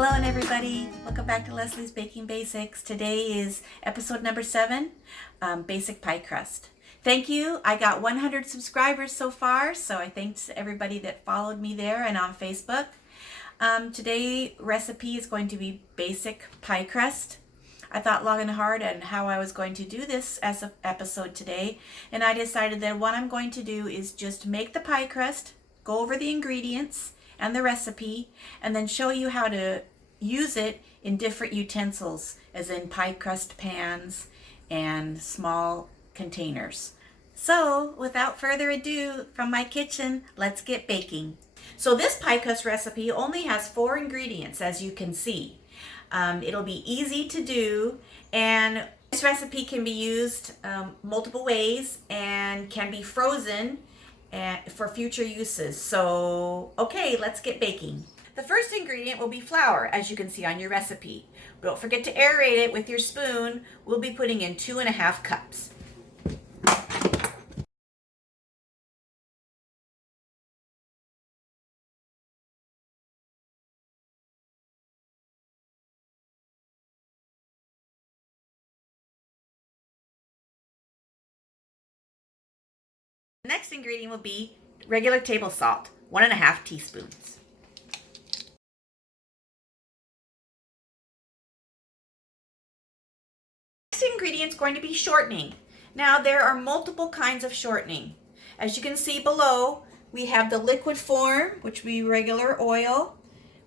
Hello and everybody, welcome back to Leslie's Baking Basics. Today is episode number 7, Basic Pie Crust. Thank you. I got 100 subscribers so far, so I thanks everybody that followed me there and on Facebook. Today's recipe is going to be basic pie crust. I thought long and hard on how I was going to do this as an episode today, and I decided that what I'm going to do is just make the pie crust, go over the ingredients and the recipe, and then show you how to use it in different utensils, as in pie crust pans and small containers. So without further ado, from my kitchen, let's get baking. So this pie crust recipe only has 4 ingredients, as you can see. It'll be easy to do, and this recipe can be used multiple ways and can be frozen for future uses. So, okay, let's get baking. The first ingredient will be flour, as you can see on your recipe. Don't forget to aerate it with your spoon. We'll be putting in 2.5 cups. The next ingredient will be regular table salt, 1.5 teaspoons. Next ingredient is going to be shortening. Now there are multiple kinds of shortening. As you can see below, we have the liquid form, which would be regular oil.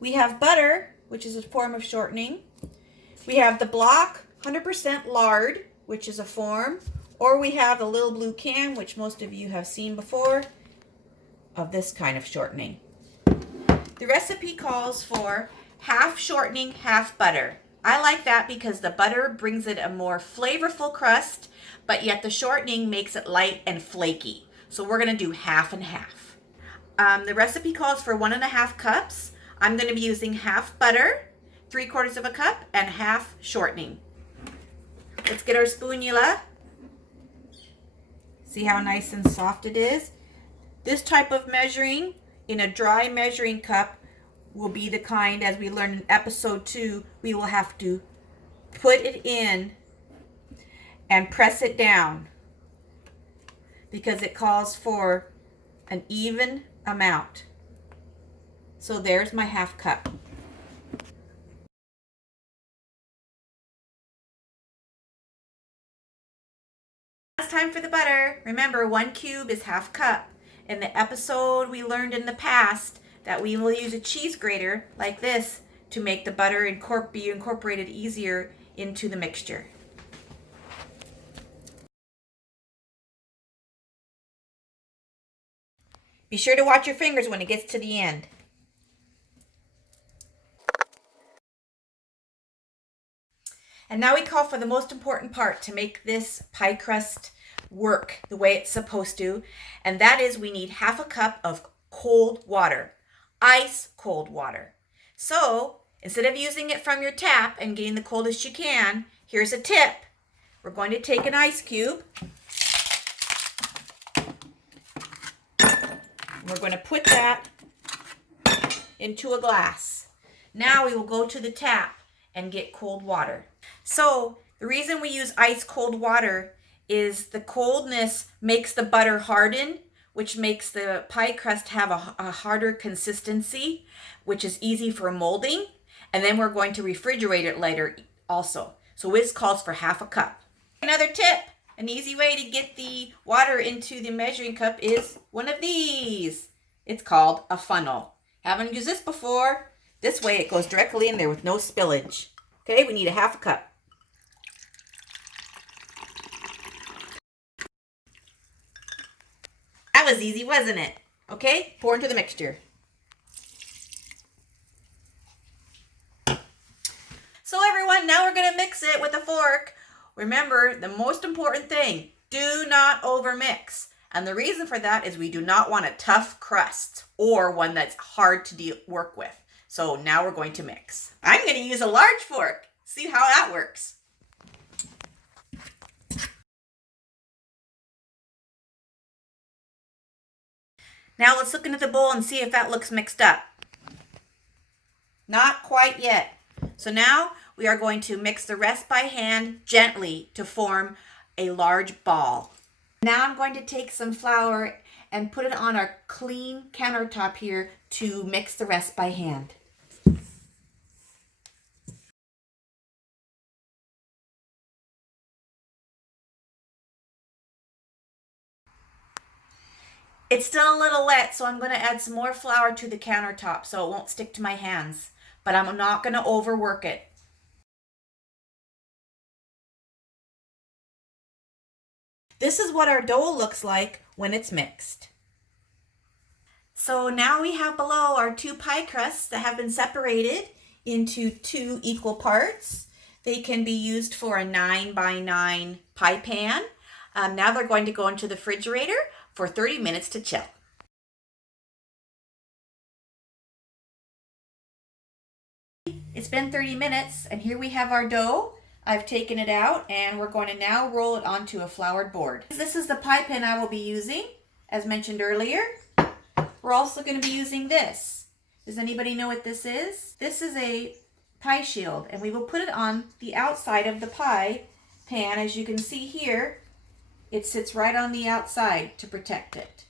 We have butter, which is a form of shortening. We have the block 100% lard, which is a form. Or we have the little blue can, which most of you have seen before, of this kind of shortening. The recipe calls for half shortening, half butter. I like that because the butter brings it a more flavorful crust, but yet the shortening makes it light and flaky. So we're going to do half and half. The recipe calls for 1.5 cups. I'm going to be using half butter, 3/4 of a cup, and half shortening. Let's get our spoonula. See how nice and soft it is? This type of measuring in a dry measuring cup will be the kind, as we learned in episode 2, we will have to put it in and press it down because it calls for an even amount. So there's my half cup. Last time for the butter. Remember, 1 cube is half cup. In the episode we learned in the past that we will use a cheese grater like this to make the butter be incorporated easier into the mixture. Be sure to watch your fingers when it gets to the end. And now we call for the most important part to make this pie crust work the way it's supposed to, and that is we need half a cup of cold water, ice cold water. So instead of using it from your tap and getting the coldest you can, here's a tip. We're going to take an ice cube. We're going to put that into a glass. Now we will go to the tap and get cold water. So the reason we use ice cold water is the coldness makes the butter harden, which makes the pie crust have a harder consistency, which is easy for molding. And then we're going to refrigerate it later also. So this calls for half a cup. Another tip, an easy way to get the water into the measuring cup is one of these. It's called a funnel. Haven't used this before. This way it goes directly in there with no spillage. Okay, we need a half a cup. That was easy, wasn't it? Okay, pour into the mixture. So everyone, now we're going to mix it with a fork. Remember, the most important thing, do not overmix. And the reason for that is we do not want a tough crust or one that's hard to work with. So now we're going to mix. I'm going to use a large fork. See how that works. Now let's look into the bowl and see if that looks mixed up. Not quite yet. So now we are going to mix the rest by hand gently to form a large ball. Now I'm going to take some flour and put it on our clean countertop here to mix the rest by hand. It's still a little wet, so I'm going to add some more flour to the countertop so it won't stick to my hands. But I'm not going to overwork it. This is what our dough looks like when it's mixed. So now we have below our 2 pie crusts that have been separated into 2 equal parts. They can be used for a 9x9 pie pan. Now they're going to go into the refrigerator for 30 minutes to chill. It's been 30 minutes and here we have our dough. I've taken it out and we're going to now roll it onto a floured board. This is the pie pan I will be using, as mentioned earlier. We're also going to be using this. Does anybody know what this is? This is a pie shield and we will put it on the outside of the pie pan. As you can see here, it sits right on the outside to protect it.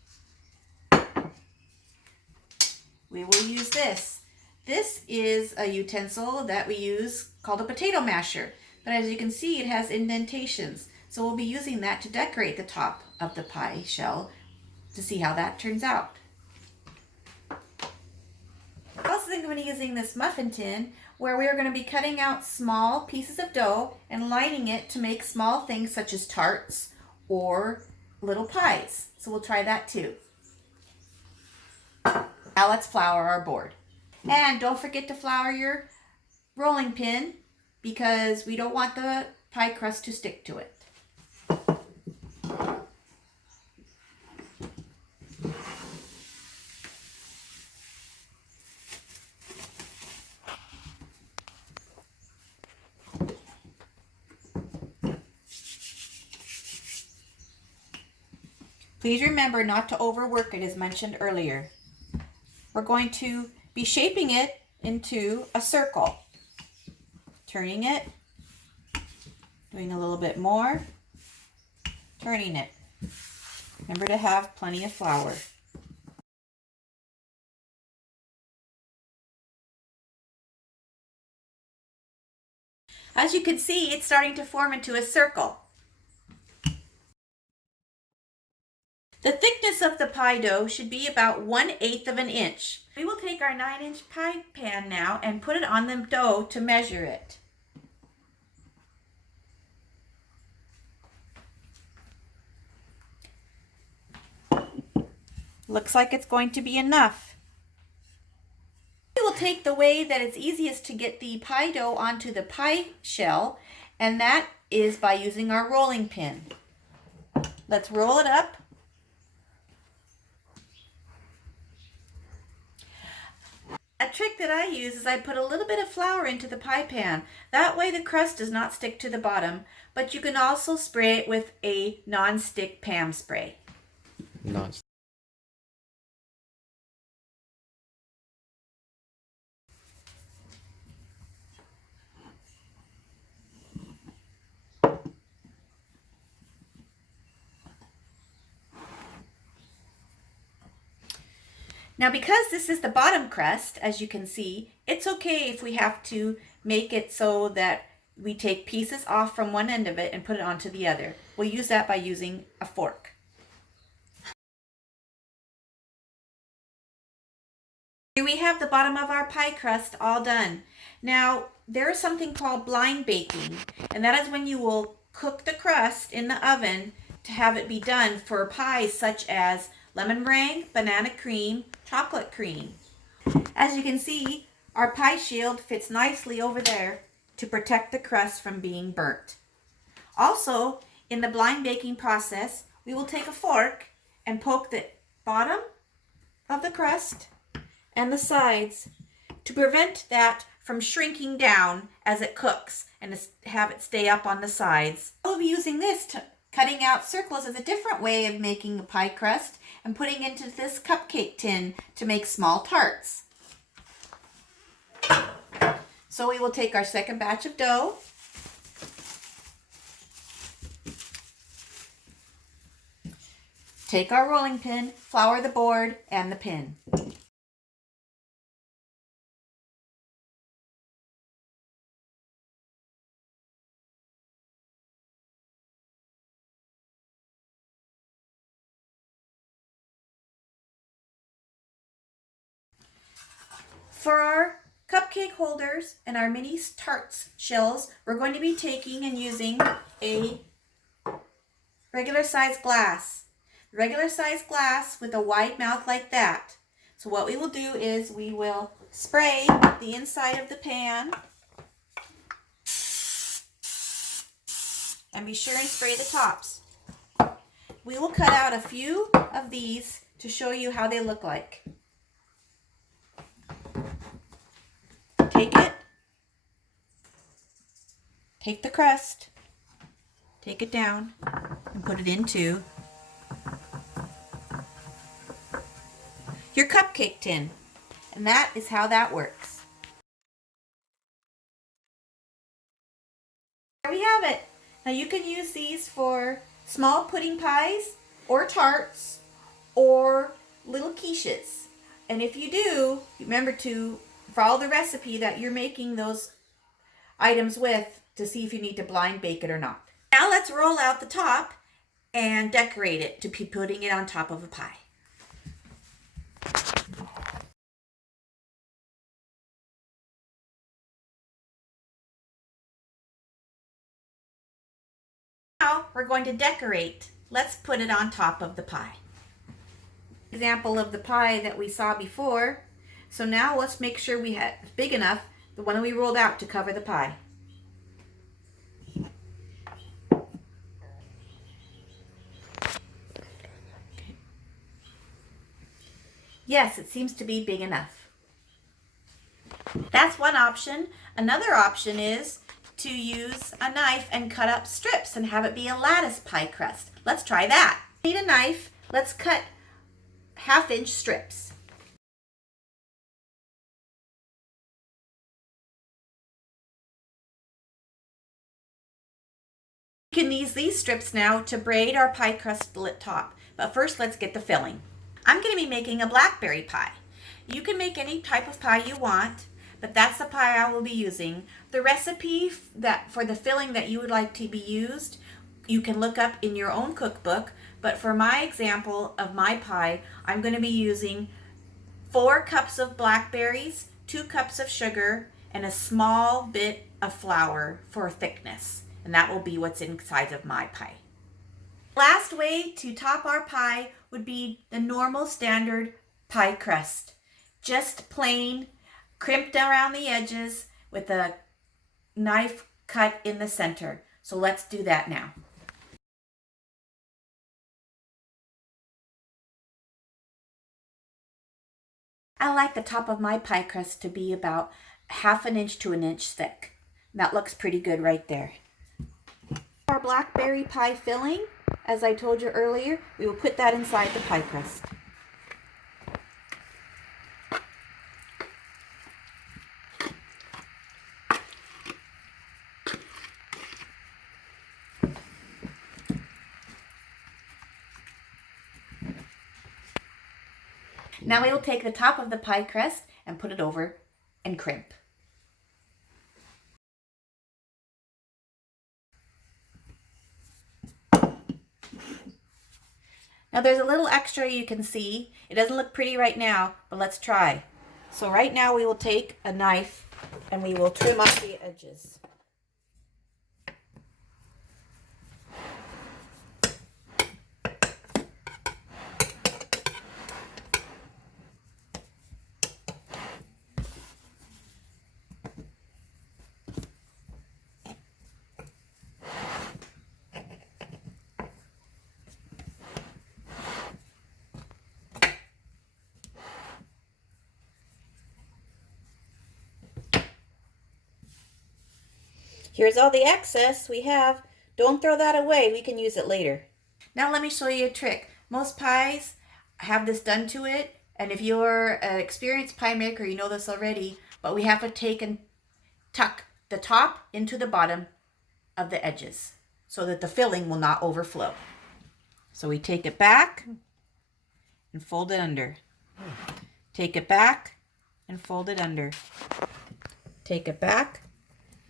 We will use this. This is a utensil that we use called a potato masher. But as you can see, it has indentations. So we'll be using that to decorate the top of the pie shell to see how that turns out. I also think I'm going to be using this muffin tin where we are going to be cutting out small pieces of dough and lining it to make small things such as tarts or little pies. So we'll try that too. Now let's flour our board. And don't forget to flour your rolling pin because we don't want the pie crust to stick to it. Please remember not to overwork it as mentioned earlier. We're going to be shaping it into a circle. Turning it, doing a little bit more, turning it. Remember to have plenty of flour. As you can see, it's starting to form into a circle. The thickness of the pie dough should be about 1/8 of an inch. We will take our 9-inch pie pan now and put it on the dough to measure it. Looks like it's going to be enough. We will take the way that it's easiest to get the pie dough onto the pie shell, and that is by using our rolling pin. Let's roll it up. A trick that I use is I put a little bit of flour into the pie pan. That way the crust does not stick to the bottom, but you can also spray it with a non-stick Pam spray. Now because this is the bottom crust, as you can see, it's okay if we have to make it so that we take pieces off from one end of it and put it onto the other. We'll use that by using a fork. Here we have the bottom of our pie crust all done. Now there is something called blind baking, and that is when you will cook the crust in the oven to have it be done for pies such as lemon meringue, banana cream, chocolate cream. As you can see, our pie shield fits nicely over there to protect the crust from being burnt. Also, in the blind baking process, we will take a fork and poke the bottom of the crust and the sides to prevent that from shrinking down as it cooks and have it stay up on the sides. We'll be using this to cutting out circles is a different way of making a pie crust and putting into this cupcake tin to make small tarts. So we will take our second batch of dough. Take our rolling pin, flour the board and the pin. For our cupcake holders and our mini tarts shells, we're going to be taking and using a regular size glass. Regular size glass with a wide mouth like that. So what we will do is we will spray the inside of the pan and be sure and spray the tops. We will cut out a few of these to show you how they look like. Take the crust, take it down, and put it into your cupcake tin. And that is how that works. There we have it. Now you can use these for small pudding pies or tarts or little quiches. And if you do, remember to follow the recipe that you're making those items with to see if you need to blind bake it or not. Now let's roll out the top and decorate it to be putting it on top of a pie. Now we're going to decorate. Let's put it on top of the pie. Example of the pie that we saw before. So now let's make sure we have big enough, the one we rolled out, to cover the pie. Yes, it seems to be big enough. That's one option. Another option is to use a knife and cut up strips and have it be a lattice pie crust. Let's try that. Need a knife. Let's cut 1/2-inch strips. We can use these strips now to braid our pie crust split top. But first, let's get the filling. I'm going to be making a blackberry pie. You can make any type of pie you want, but that's the pie I will be using. The recipe for the filling that you would like to be used, you can look up in your own cookbook, but for my example of my pie, I'm going to be using 4 cups of blackberries, 2 cups of sugar, and a small bit of flour for thickness. And that will be what's inside of my pie. Last way to top our pie would be the normal standard pie crust. Just plain, crimped around the edges with a knife cut in the center. So let's do that now. I like the top of my pie crust to be about 1/2 inch to 1 inch thick. That looks pretty good right there. Our blackberry pie filling, as I told you earlier, we will put that inside the pie crust. Now we will take the top of the pie crust and put it over and crimp. Now there's a little extra you can see. It doesn't look pretty right now, but let's try. So right now we will take a knife and we will trim off the edges. Here's all the excess we have. Don't throw that away. We can use it later. Now let me show you a trick. Most pies have this done to it. And if you're an experienced pie maker, you know this already. But we have to take and tuck the top into the bottom of the edges so that the filling will not overflow. So we take it back and fold it under. Take it back and fold it under. Take it back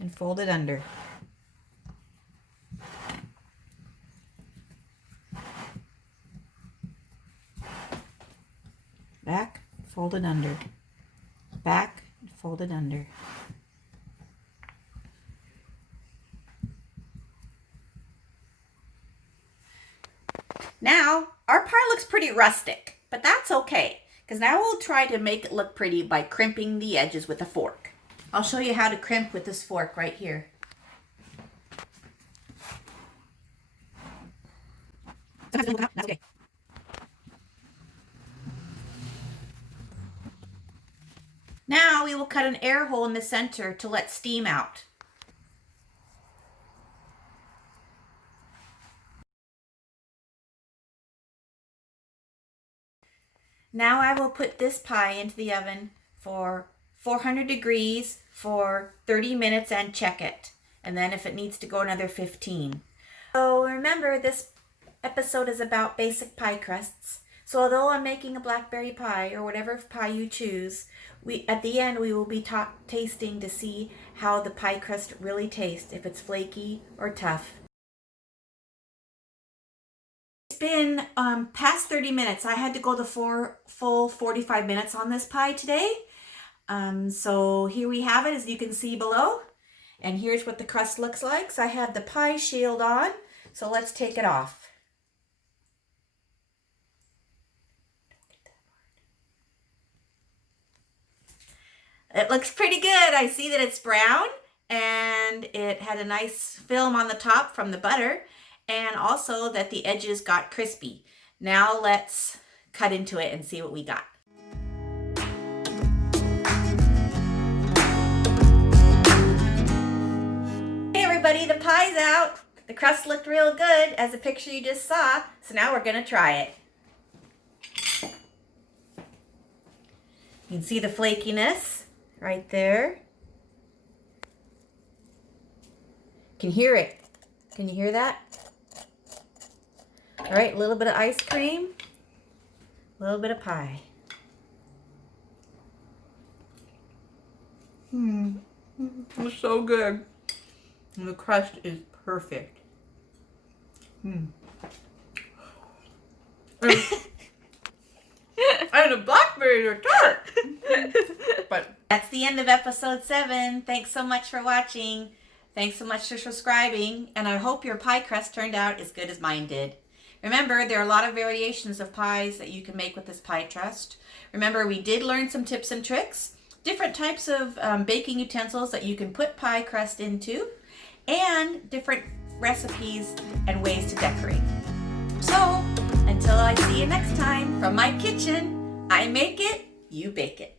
and fold it under. Back, fold it under. Back, fold it under. Now, our pie looks pretty rustic, but that's okay, because now we'll try to make it look pretty by crimping the edges with a fork. I'll show you how to crimp with this fork right here. That's okay. Now we will cut an air hole in the center to let steam out. Now I will put this pie into the oven for 400 degrees for 30 minutes and check it. And then if it needs to go another 15. So remember, this episode is about basic pie crusts. So although I'm making a blackberry pie or whatever pie you choose, at the end we will be tasting to see how the pie crust really tastes, if it's flaky or tough. It's been past 30 minutes. I had to go the full 45 minutes on this pie today. So here we have it, as you can see below. And here's what the crust looks like. So I have the pie shield on. So let's take it off. It looks pretty good. I see that it's brown and it had a nice film on the top from the butter, and also that the edges got crispy. Now let's cut into it and see what we got. Hey everybody, the pie's out. The crust looked real good as the picture you just saw, so now we're gonna try it. You can see the flakiness right there. Can hear it. Can you hear that? All right, a little bit of ice cream, a little bit of pie. It's so good. And the crust is perfect. And the blackberries are tart. But that's the end of episode 7. Thanks so much for watching. Thanks so much for subscribing. And I hope your pie crust turned out as good as mine did. Remember, there are a lot of variations of pies that you can make with this pie crust. Remember, we did learn some tips and tricks. Different types of baking utensils that you can put pie crust into. And different recipes and ways to decorate. So, until I see you next time, from my kitchen, I make it, you bake it.